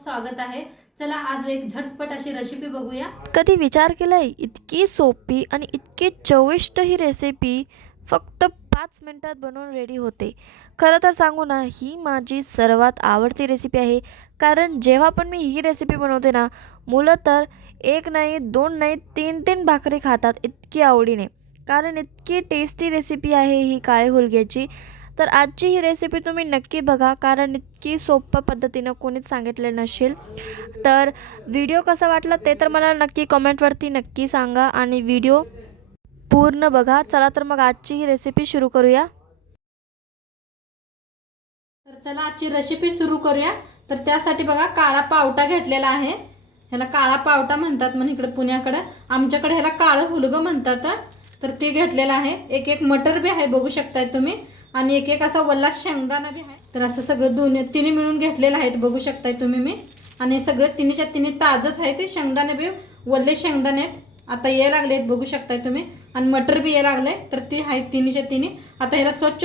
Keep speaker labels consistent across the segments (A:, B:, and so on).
A: स्वागत आहे. चला आज एक झटपट अशी रेसिपी बघूया.
B: कधी विचार केलाय? इतकी सोपी आणि इतकी चविष्ट ही रेसिपी फक्त पाच मिनटात बनवून रेडी होते. खरं तर सांगू ना ही माझी सर्वात आवडती रेसिपी आहे. कारण जेव्हा पण मी ही रेसिपी बनवते ना मुलं तर एक नाही दोन नाही तीन तीन भाकरी खातात इतकी आवडीने. कारण इतकी टेस्टी रेसिपी आहे ही काळे हुलग्याची. तर आजची ही रेसिपी तुम्ही नक्की बघा कारण इतकी सोप्या पद्धतीनं कोणीच सांगितलं नसेल. तर व्हिडिओ कसा वाटला ते तर मला नक्की कमेंटवरती नक्की सांगा आणि व्हिडिओ पूर्ण बघा. चला तर मग आजची ही रेसिपी सुरू करूया.
A: तर चला आजची रेसिपी सुरू करूया. तर त्यासाठी बघा काळा पावटा घेतलेला आहे. ह्याला काळा पावटा म्हणतात म्हणून इकडे पुण्याकडं. आमच्याकडे ह्याला काळं हुलगं म्हणतात. तर ते घेतलेलं आहे. एक एक मटर बी आहे बघू शकताय तुम्ही. आणि एक एक असा वल्ला शेंगदाणा बी आहे. तर असं सगळं दोन्ही तिन्ही मिळून घेतलेलं आहे बघू शकताय तुम्ही मी. आणि सगळं तिन्हीच्या तिन्ही ताजच आहे ते शेंगदाणे बी. वल्ले शेंगदाणे आहेत. आता ये लागले आहेत बघू शकताय तुम्ही. आणि मटर बी ये लागले तर ती आहे तिन्हीच्या तिन्ही. आता ह्याला स्वच्छ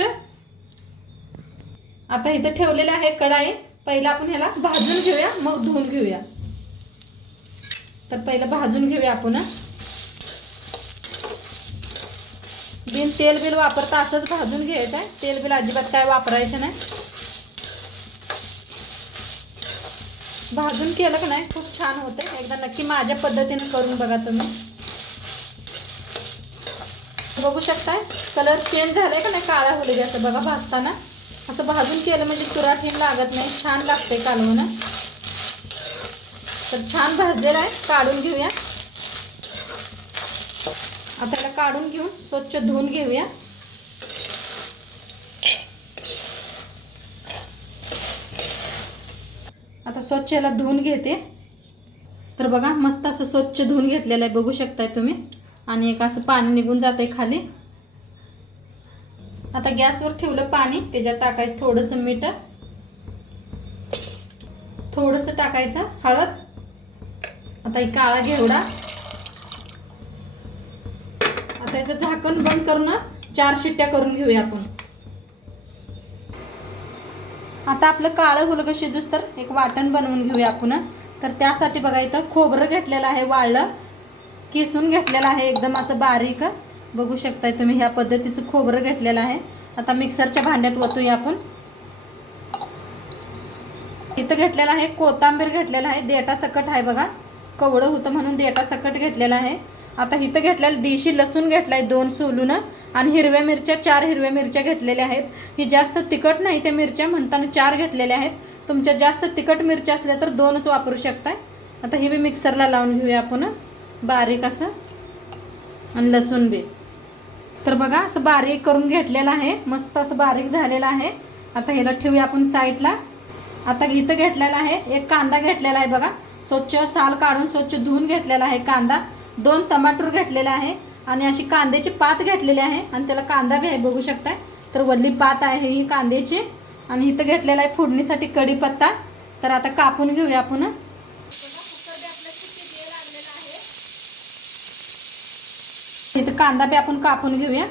A: आता इथं ठेवलेलं आहे कढाई. पहिला आपण ह्याला भाजून घेऊया. मग धुवून घेऊया. तर पहिलं भाजून घेऊया आपण हं. बिन तेल बिल वापरता असंच भाजून घ्यायचं आहे. तेल बिल अजिबात काय वापरायचं नाही. भाजून केलं का नाही खूप छान होतं एकदा नक्की माझ्या पद्धतीने करून बघा तुम्ही. बघू शकताय कलर चेंज झालाय का नाही काळा होईल असं बघा भाजताना. असं भाजून केलं म्हणजे तुराठीन लागत नाही छान लागते कालवणं. तर छान भाजलेलं आहे काढून घेऊया. आता याला काढून घेऊन स्वच्छ धुवून घेऊया. आता स्वच्छ याला धुवून घेते. तर बघा मस्त असं स्वच्छ धुवून घेतलेलं आहे. बघू शकताय तुम्ही. आणि एक असं पाणी निघून जात आहे खाली. आता गॅसवर ठेवलं पाणी. त्याच्यात टाकायचं थोडंसं मीठ. थोडंसं टाकायचं हळद. आता एक काळा घेवडा. आता याचं झाकण बंद करून चार शिट्ट्या करून घेऊया आपण. आता आपलं काळं हुलगं शिजूस तर एक वाटण बनवून घेऊया आपण. तर त्यासाठी बघा इथं खोबरं घेतलेलं आहे वाळलं. किसून घेतलेलं आहे एकदम असं बारीक. बघू शकताय तुम्ही ह्या पद्धतीचं खोबरं घेतलेलं आहे. आता मिक्सरच्या भांड्यात ओतूया आपण. इथं घेतलेलं आहे कोथांबीर घेतलेलं आहे. देटा सकट आहे बघा. कवडं होतं म्हणून देटा सकट घेतलेलं आहे. आता इथं घेतलेलं देशी लसूण घेतलाय दोन सोलून आणि हिरव्या मिरच्या चार हिरव्या मिरच्या घेतलेल्या आहेत. ही जास्त तिखट नाही त्या मिरच्या म्हणताना चार घेतलेल्या आहेत. तुमच्या जास्त तिखट मिरच्या असल्या तर दोनच वापरू शकताय. आता ही बी मिक्सरला लावून घेऊया आपण बारीक असं. आणि लसूण बी. तर बघा असं बारीक करून घेतलेलं आहे. मस्त असं बारीक झालेलं आहे. आता ह्याला ठेवूया आपण साईडला. आता इथं घेतलेला आहे एक कांदा घेतलेला आहे बघा. स्वच्छ साल काढून स्वच्छ धुवून घेतलेला आहे कांदा. दोन टमाटर घेतलेला आहे आणि अशी कांद्याची पात घेतलेली आहे आणि त्याला कांदा बी आहे बघू शकताय. तर वल्ली पात आहे ही कांद्याची आणि इथं घेतलेला आहे फोडणीसाठी कढीपत्ता. तर आता कापून घेऊया आपण. इथं कांदा बी आपण कापून घेऊया.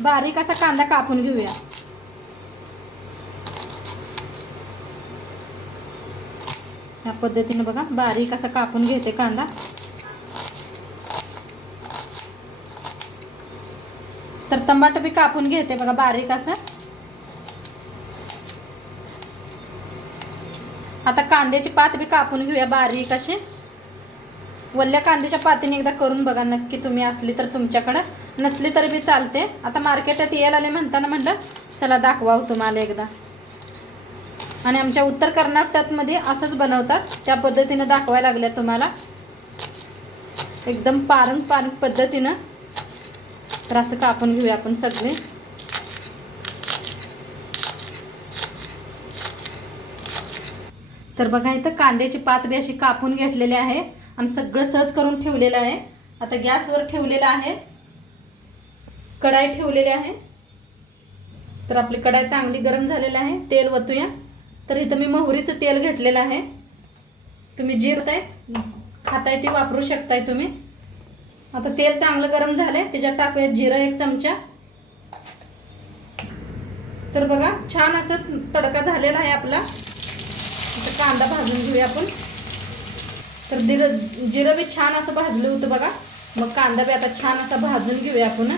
A: बारीक असा कांदा कापून घेऊया. या पद्धतीने बघा बारीक असा कापून घेते कांदा. तर टमाटर बी कापून घेते बघा बारीक असं. आता कांद्याची पात बी कापून घेऊया बारीक असे वल्ल्या कांद्याच्या पातीने एकदा करून बघा नक्की तुम्ही असली तर तुमच्याकडं. नसली तरी बी चालते. आता मार्केटात यायला आले म्हणताना म्हटलं चला दाखवा तुम्हाला एकदा. आणि आमच्या उत्तर कर्नाटकमध्ये असंच बनवतात. त्या पद्धतीनं दाखवायला लागल्या तुम्हाला. एकदम पारंपरिक पद्धतीनं. तर असं कापून घेऊया आपण सगळे. तर बघा इथं कांद्याची पातळी अशी कापून घेतलेली आहे. आणि सगळं सहज करून ठेवलेलं आहे. आता गॅसवर ठेवलेलं आहे. कढाई ठेवलेली आहे. तर आपली कढाई चांगली गरम झालेली आहे. तेल वतूया. तर इथं मी मोहरीचं तेल घेतलेलं आहे. तुम्ही जिरताय खाताय ते वापरू शकताय तुम्ही. आता तेल चांगलं गरम झालं आहे त्याच्यात टाकूया जिरं एक चमचा. तर बघा छान असं तडका झालेला आहे आपला. आता कांदा भाजून घेऊया आपण. तर जिरं जिरं बी छान असं भाजलं होतं बघा. मग कांदा बी आता छान असा भाजून घेऊया आपण.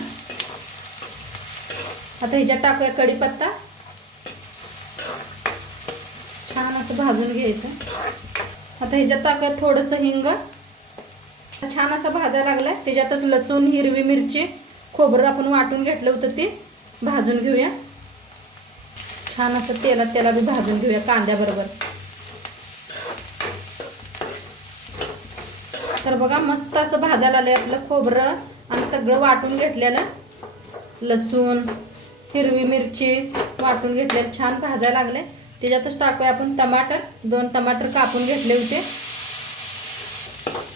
A: आता ह्याच्यात टाकूया कढीपत्ता छान असं भाजून घ्यायचं. आता ह्याच्यात टाकत थोडंसं हिंग. छान असं भाजायला लागलाय. त्याच्यातच लसूण हिरवी मिरची खोबरं आपण वाटून घेतलं होतं ते भाजून घेऊया. छान असं तेलात त्याला बी भाजून घेऊया कांद्याबरोबर. तर बघा मस्त असं भाजायला आलंय आपलं खोबरं. आणि सगळं वाटून घेतलेलं. लसूण हिरवी मिरची वाटून घेतलेलं. छान भाजायला लागले त्याच्यातच टाकूया आपण टमाटर. दोन टमाटर कापून घेतले होते.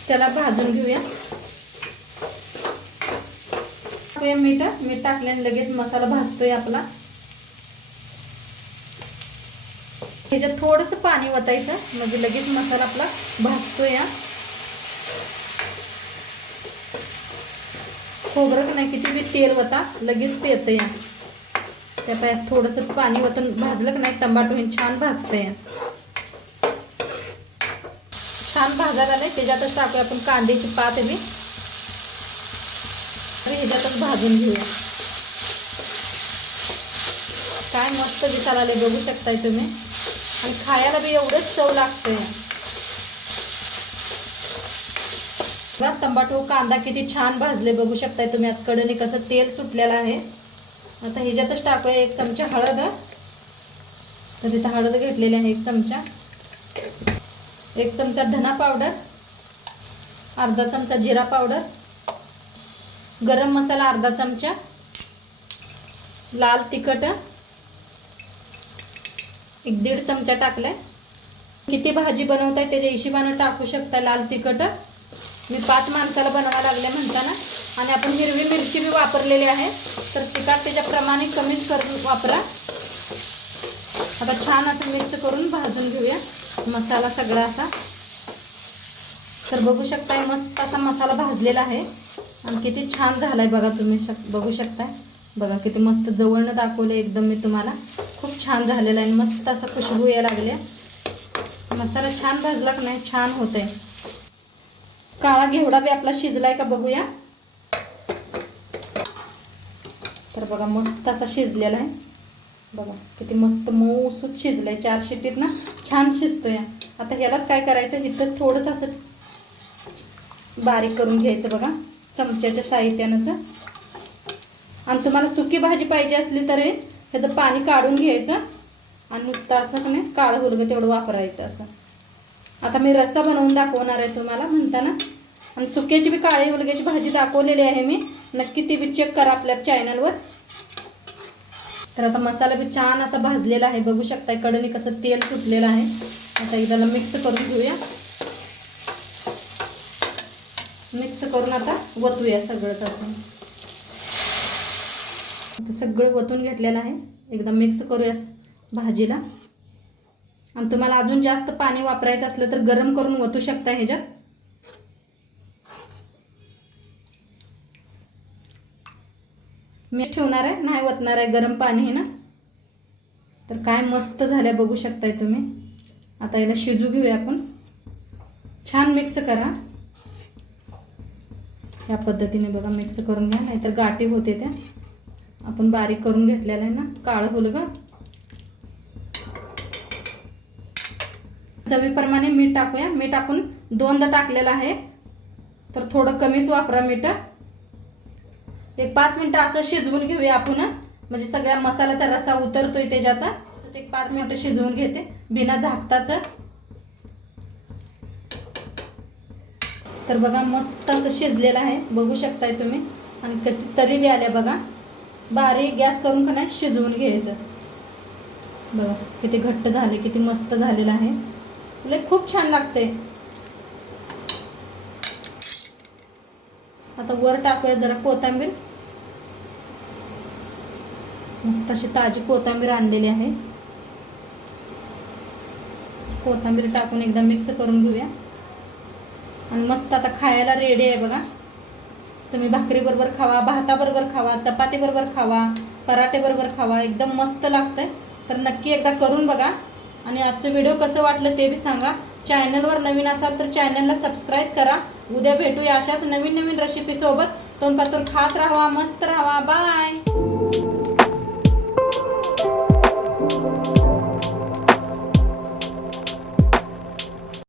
A: त्याला भाजून घेऊया. टाकूया मीठ. मीठ टाकल्याने लगेच मसाला भाजतोय आपला. ह्याच्यात थोडंसं पाणी वतायचं. म्हणजे लगेच मसाला आपला भाजतोय या खोबरं नाही किती बी तेल वता लगेच पेतं या त्या पायास थोडंसं पाणी वतून भाजलं की नाही टमाटो हे छान भाजते छान भाजायला आलंय त्याच्यातच टाकूया आपण कांद्याची पात बी ह्याच्यातच भाजून घेऊया. काय मस्त दिसायला आले बघू शकताय तुम्ही. आणि खायला बी एवढंच चव लागतंय टमाटो कांदा किती छान भाजले बघू शकताय तुम्ही. आज कडनी कसं तेल सुटलेलं आहे. आता ह्याच्यातच टाकूया एक चमचा हळद तर तिथं हळद घेतलेली आहे एक चमचा. एक चमचा धना पावडर अर्धा चमचा जिरा पावडर गरम मसाला अर्धा चमचा लाल तिखट एक दीड चमचा टाकलाय. किती भाजी बनवताय त्याच्या हिशोबानं टाकू शकता लाल तिखट मी पाच माणसाला बनवायला लागले म्हणताना. आणि आपण हिरवी मिरची बी वापरलेली आहे. तर तिखट त्याच्याप्रमाणे कमीच करून वापरा. आता छान असं मिक्स करून भाजून घेऊया. मसाला सगळा असा. तर बघू शकताय मस्त असा मसाला भाजलेला आहे. आणि किती छान झालाय बघा तुम्ही शक बघू शकताय. बघा किती मस्त जवळनं दाखवलं एकदम मी तुम्हाला. खूप छान झालेला आहे. मस्त असा खुशबू यायला लागल्या. मसाला छान भाजला का नाही? छान होतंय. काळा घेवडा बी आपला शिजलाय का बघूया. तर बघा मस्त असा शिजलेला आहे. बघा किती मस्त मऊसूत आहे चार शिट्टीत ना. छान शिजतोय. आता ह्यालाच काय करायचं? इथंच थोडंसं असं बारीक करून घ्यायचं बघा. चमच्याच्या साहित्यानंचं आणि तुम्हाला सुकी भाजी पाहिजे असली तरी ह्याचं पाणी काढून घ्यायचं. आणि नुसतं असं का नाही काळं हुलगं तेवढं वापरायचं असं. आता मी रस्सा बनवून दाखवणार आहे तुम्हाला. म्हणताना आणि सुक्याची बी काळी हुलग्याची भाजी दाखवलेली आहे मी. नक्की ती बी चेक करा आपल्या चॅनलवर तर आता मसाला बी छान असा भाजलेला आहे. बघू शकताय कडनी कसं तेल सुटलेलं आहे. आता एकदाला मिक्स करून घेऊया. मिक्स करून आता वतूया सगळंच असं. आता सगळं वतून घेतलेलं आहे. एकदा मिक्स करूया भाजीला. आणि तुम्हाला अजून जास्त पाणी वापरायचं असलं तर गरम करून वतू शकता ह्याच्यात. मी ठेवणार आहे. नाही वतणार आहे. गरम पाणी आहे ना? तर काय मस्त झाल्या बघू शकताय तुम्ही. आता याला शिजू घेऊया आपण. छान मिक्स करा. या पद्धतीने बघा मिक्स करून घ्या. नाहीतर गाठी होते त्या. आपण बारीक करून घेतलेलं आहे ना? काळं हुलगं चवीप्रमाणे मीठ टाकूया. मीठ आपण दोनदा टाकलेलं आहे. तर थोडं कमीच वापरा मीठ. एक पाच मिनटं असं शिजवून घेऊया आपण म्हणजे सगळ्या मसाल्याचा रसा उतरतोय त्याच्यात तसंच एक पाच मिनटं शिजवून घेते. बिना झाकताच. तर बघा मस्त असं शिजलेलं आहे. बघू शकताय तुम्ही. आणि कशी तरी बी आल्या बघा. बारीक गॅस करून का नाही शिजवून घ्यायचं. बघा किती घट्ट झाले किती मस्त झालेलं आहे. लय खूप छान लागते आता वर टाकूया जरा कोथिंबीर. मस्त अशी ताजी कोथिंबीर आणलेली आहे. कोथिंबीर टाकून एकदा मिक्स करून घेऊया. आणि मस्त आता खायला रेडी आहे बघा. तुम्ही भाकरीबरोबर खावा भाताबरोबर खावा चपातीबरोबर खावा पराठे बरोबर खावा एकदम मस्त लागतंय. तर नक्की एकदा करून बघा. आणि आजचं व्हिडिओ कसं वाटलं ते बी सांगा. चॅनलवर नवीन असाल तर चॅनलला सबस्क्राईब करा. उद्या भेटूया अशाच नवीन नवीन रेसिपीसोबत तोंडपातूर खात राहा मस्त राहावा बाय